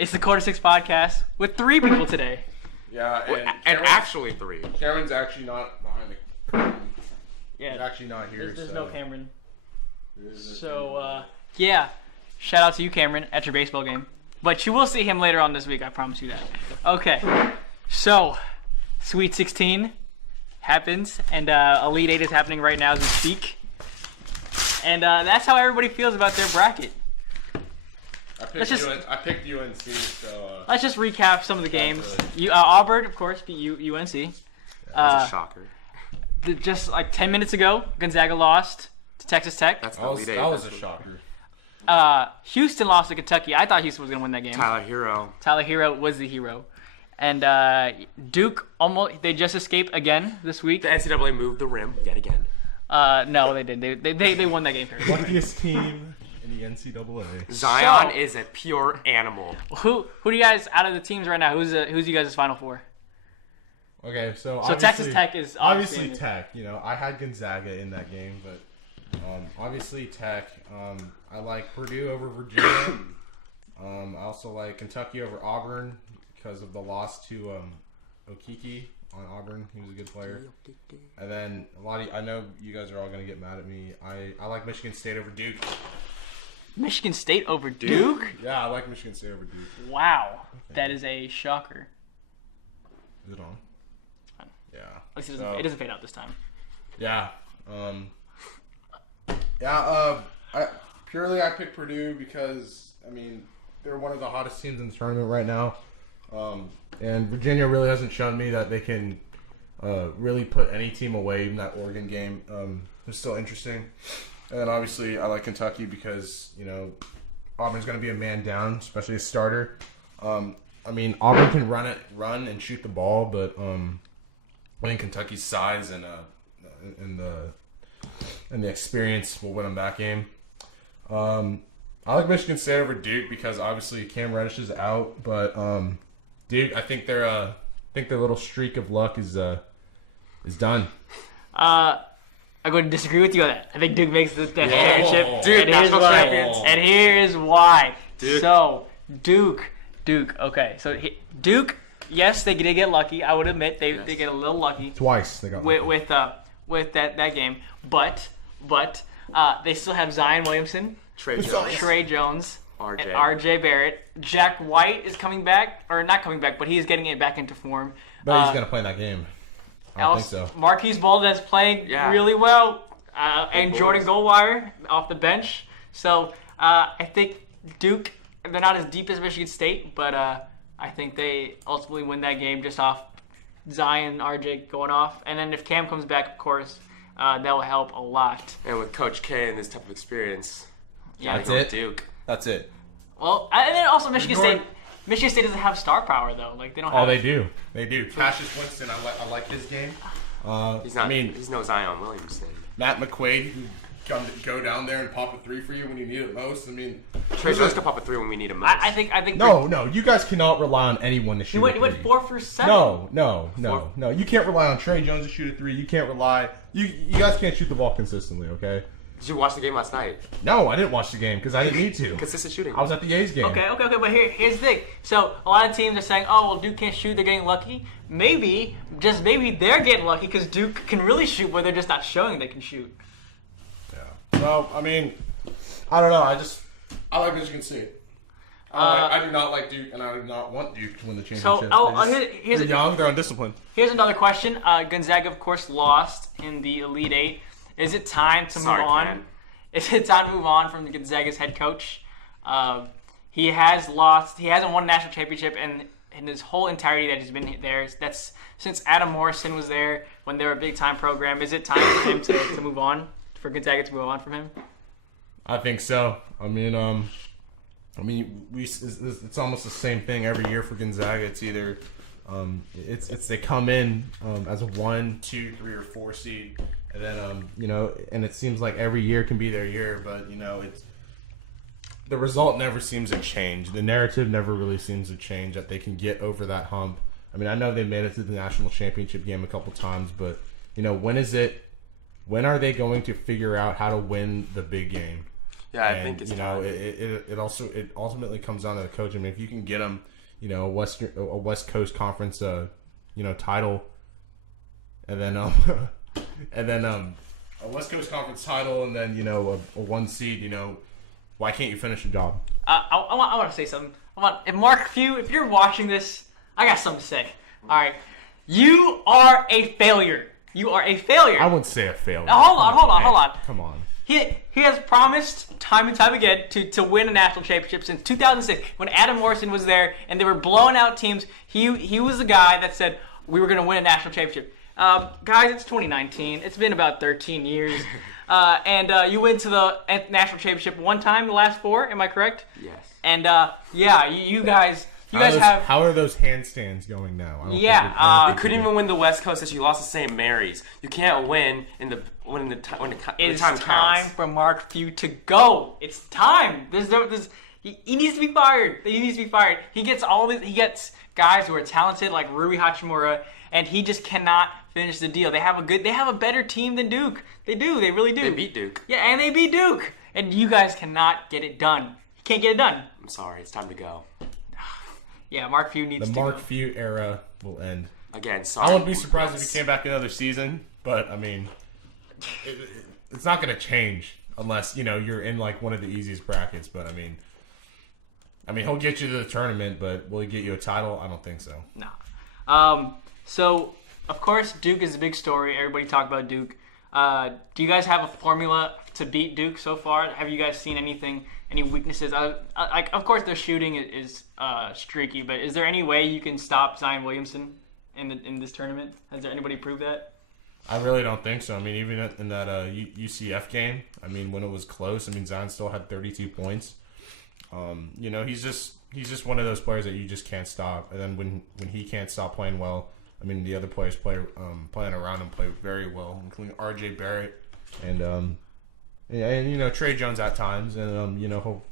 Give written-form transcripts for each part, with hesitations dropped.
It's the Quarter 6 podcast with 3 people today. Yeah, and actually 3. Cameron's actually not behind the curtain. Yeah, He's actually not here. there's no Cameron. So, yeah, shout out to you, Cameron, at your baseball game. But you will see him later on this week, I promise you that. Okay, so Sweet 16 happens, and Elite 8 is happening right now as we speak. And that's how everybody feels about their bracket. I picked UNC, so... Let's just recap some of the games. Auburn, of course, beat UNC. That's a shocker. Just like 10 minutes ago, Gonzaga lost to Texas Tech. That was a shocker. Houston lost to Kentucky. I thought Houston was going to win that game. Tyler Hero was the hero. And Duke, they just escaped again this week. The NCAA moved the rim yet again. No, they didn't. They won that game. Luckiest team in the NCAA. Zion is a pure animal. Who do you guys, out of the teams right now, who's you guys' Final Four? Okay, so Texas Tech is obviously Tech. You know, I had Gonzaga in that game, but obviously Tech. I like Purdue over Virginia. I also like Kentucky over Auburn because of the loss to Okeke on Auburn. He was a good player. And then I know you guys are all gonna get mad at me. I like Michigan State over Duke. Michigan State over Duke? Yeah, I like Michigan State over Duke. Wow, that is a shocker. Is it on? Yeah. At least it doesn't fade out this time. Yeah. I picked Purdue because, I mean, they're one of the hottest teams in the tournament right now. And Virginia really hasn't shown me that they can really put any team away. Even that Oregon game is still interesting. And then obviously I like Kentucky because, you know, Auburn's going to be a man down, especially a starter. I mean, Auburn can run and shoot the ball, but I think Kentucky's size and the experience will win them that game. I like Michigan State over Duke because obviously Cam Reddish is out, but Duke, I think their little streak of luck is done. I'm going to disagree with you on that. I think Duke makes the championship. Dude, national champions. And here's why. Duke. So, Duke. Okay, so Duke, yes, they did get lucky. I would admit they get a little lucky. Twice they got lucky. With that game. But they still have Zion Williamson, Trey Jones, RJ Barrett. Jack White is coming back, or not coming back, but he is getting it back into form. But he's going to play in that game. I don't think so. Marquise Bolden's playing really well. And Jordan Goldwire off the bench. So I think Duke, they're not as deep as Michigan State, but I think they ultimately win that game just off Zion, RJ going off. And then if Cam comes back, of course, that will help a lot. And with Coach K and this type of experience, that's it. Duke. That's it. Well, and then also Michigan State doesn't have star power though. Like they don't. Oh, they do. They do. Cassius Winston, I like his game. He's no Zion Williamson. Matt McQuaid, who go down there and pop a 3 for you when you need it most. I mean, Trey Jones can pop a 3 when we need him most. I think. No. You guys cannot rely on anyone to shoot. He went 4 for 7. No. You can't rely on Trey Jones to shoot a 3. You can't rely. You guys can't shoot the ball consistently. Okay. Did you watch the game last night? No, I didn't watch the game because I didn't need to. Consistent shooting. I was at the A's game. Okay, but here's the thing. So a lot of teams are saying, oh, well, Duke can't shoot, they're getting lucky. Maybe they're getting lucky because Duke can really shoot, but they're just not showing they can shoot. Yeah. Well, I mean, I don't know. I like Michigan State. I do not like Duke, and I do not want Duke to win the championship. So, they're young, they're undisciplined. Here's another question. Gonzaga, of course, lost in the Elite 8. Is it time to move on? Ken. Is it time to move on from the Gonzaga's head coach? He has lost. He hasn't won a national championship in his whole entirety that he's been there. That's since Adam Morrison was there when they were a big-time program. Is it time for him to move on, for Gonzaga to move on from him? I think so. I mean, it's almost the same thing every year for Gonzaga. It's either it's they come in as a 1, 2, 3, or 4 seed. And then, and it seems like every year can be their year, but, it's the result never seems to change. The narrative never really seems to change that they can get over that hump. I mean, I know they made it to the national championship game a couple times, but, when are they going to figure out how to win the big game? Yeah, I think it's time. It ultimately comes down to the coach. I mean, if you can get them, a West Coast Conference, title, and then a West Coast Conference title, and then a 1 seed, why can't you finish the job? I want to say something. If Mark Few, if you're watching this, I got something to say. All right, you are a failure. You are a failure. I wouldn't say a failure. Now, hold on. Come on. He has promised time and time again to win a national championship since 2006 when Adam Morrison was there and they were blowing out teams. He was the guy that said we were going to win a national championship. Guys, it's 2019. It's been about 13 years. And you went to the national championship one time the last 4. Am I correct? Yes. And you guys have. How are those handstands going now? You couldn't even win the West Coast as you lost to St. Mary's. You can't win when the time counts. Time for Mark Few to go. It's time. He needs to be fired. He gets guys who are talented like Rui Hachimura, and he just cannot finish the deal. They have a better team than Duke. They do. They really do. They beat Duke. Yeah, and they beat Duke. And you guys cannot get it done. You can't get it done. I'm sorry. It's time to go. Yeah, Mark Few needs to go. The Mark Few era will end. Again, sorry. I wouldn't be surprised if he came back another season, but I mean, it's not going to change unless you're in like one of the easiest brackets. But I mean, he'll get you to the tournament, but will he get you a title? I don't think so. No. So of course Duke is a big story. Everybody talked about Duke. Do you guys have a formula to beat Duke so far? Have you guys seen any weaknesses? Of course, their shooting is streaky, but is there any way you can stop Zion Williamson in this tournament? Has there anybody proved that? I really don't think so. I mean, even in that UCF game, I mean, when it was close, I mean, Zion still had 32 points. He's just one of those players that you just can't stop. And then when he can't stop playing well, I mean, the other players playing around him play very well, including R.J. Barrett and Trey Jones at times, and he'll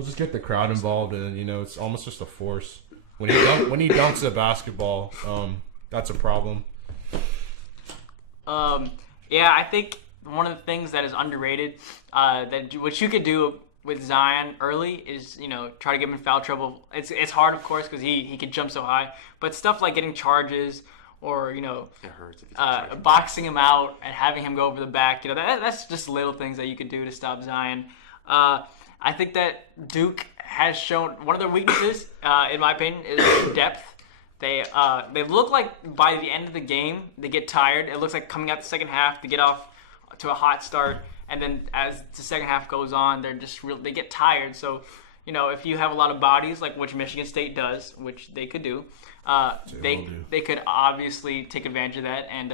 just get the crowd involved, and it's almost just a force when he dunks the basketball. That's a problem. Yeah, I think one of the things that is underrated, what you could do with Zion early is, try to get him in foul trouble. It's hard, of course, because he can jump so high. But stuff like getting charges or, it hurts if you boxing him out and having him go over the back, that's just little things that you could do to stop Zion. I think that Duke has shown one of their weaknesses, in my opinion, is their depth. They look like by the end of the game they get tired. It looks like coming out the second half they get off to a hot start. And then as the second half goes on, they get tired. So, if you have a lot of bodies, like which Michigan State does, which they could do, they could obviously take advantage of that and,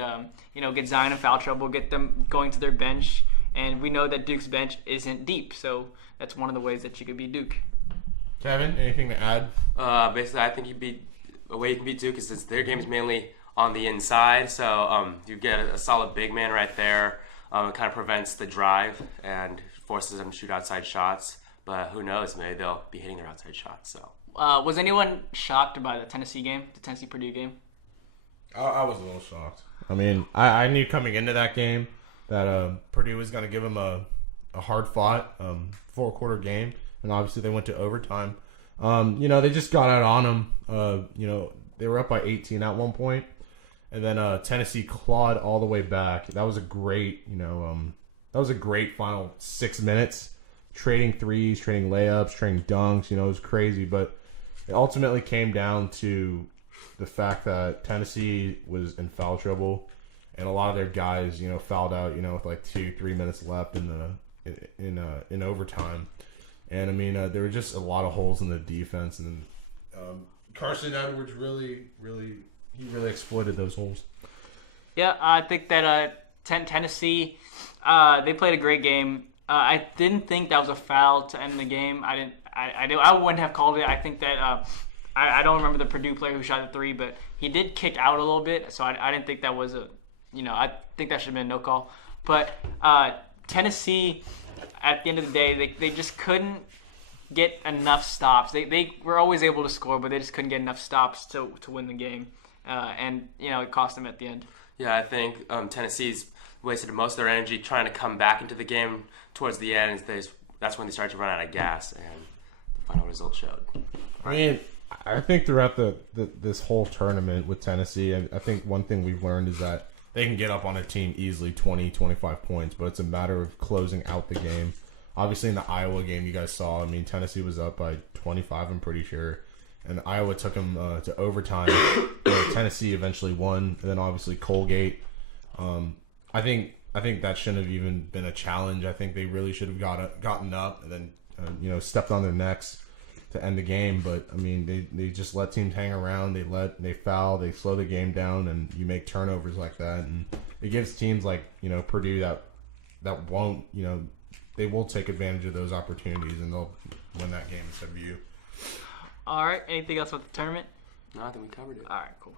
get Zion in foul trouble, get them going to their bench. And we know that Duke's bench isn't deep. So that's one of the ways that you could beat Duke. Kevin, anything to add? Basically, I think a way you can beat Duke is since their game is mainly on the inside. So you get a solid big man right there. It kind of prevents the drive and forces them to shoot outside shots. But who knows? Maybe they'll be hitting their outside shots. So, was anyone shocked by the Tennessee game, the Tennessee-Purdue game? I was a little shocked. I mean, I knew coming into that game that Purdue was going to give them a hard-fought 4-quarter game. And obviously they went to overtime. They just got out on them. They were up by 18 at one point. And then Tennessee clawed all the way back. That was a great, final 6 minutes. Trading threes, trading layups, trading dunks. It was crazy. But it ultimately came down to the fact that Tennessee was in foul trouble, and a lot of their guys, fouled out, with like 2-3 minutes left in overtime. And I mean, there were just a lot of holes in the defense, and Carson Edwards really exploited those holes. Yeah, I think that Tennessee, they played a great game. I didn't think that was a foul to end the game. I wouldn't have called it. I think that I don't remember the Purdue player who shot the three, but he did kick out a little bit, so I didn't think that was I think that should have been a no call. But Tennessee, at the end of the day, they just couldn't get enough stops. They were always able to score, but they just couldn't get enough stops to win the game. And it cost them at the end. Yeah, I think Tennessee's wasted most of their energy trying to come back into the game towards the end. That's when they started to run out of gas, and the final result showed. I mean, I think throughout this whole tournament with Tennessee, I think one thing we've learned is that they can get up on a team easily 20, 25 points, but it's a matter of closing out the game. Obviously, in the Iowa game you guys saw, I mean, Tennessee was up by 25, I'm pretty sure. And Iowa took them to overtime. Tennessee eventually won. And then obviously Colgate. I think that shouldn't have even been a challenge. I think they really should have gotten up and then stepped on their necks to end the game. But I mean, they just let teams hang around. They foul. They slow the game down, and you make turnovers like that, and it gives teams like Purdue that won't they will take advantage of those opportunities, and they'll win that game instead of you. All right. Anything else with the tournament? No, I think we covered it. All right. Cool.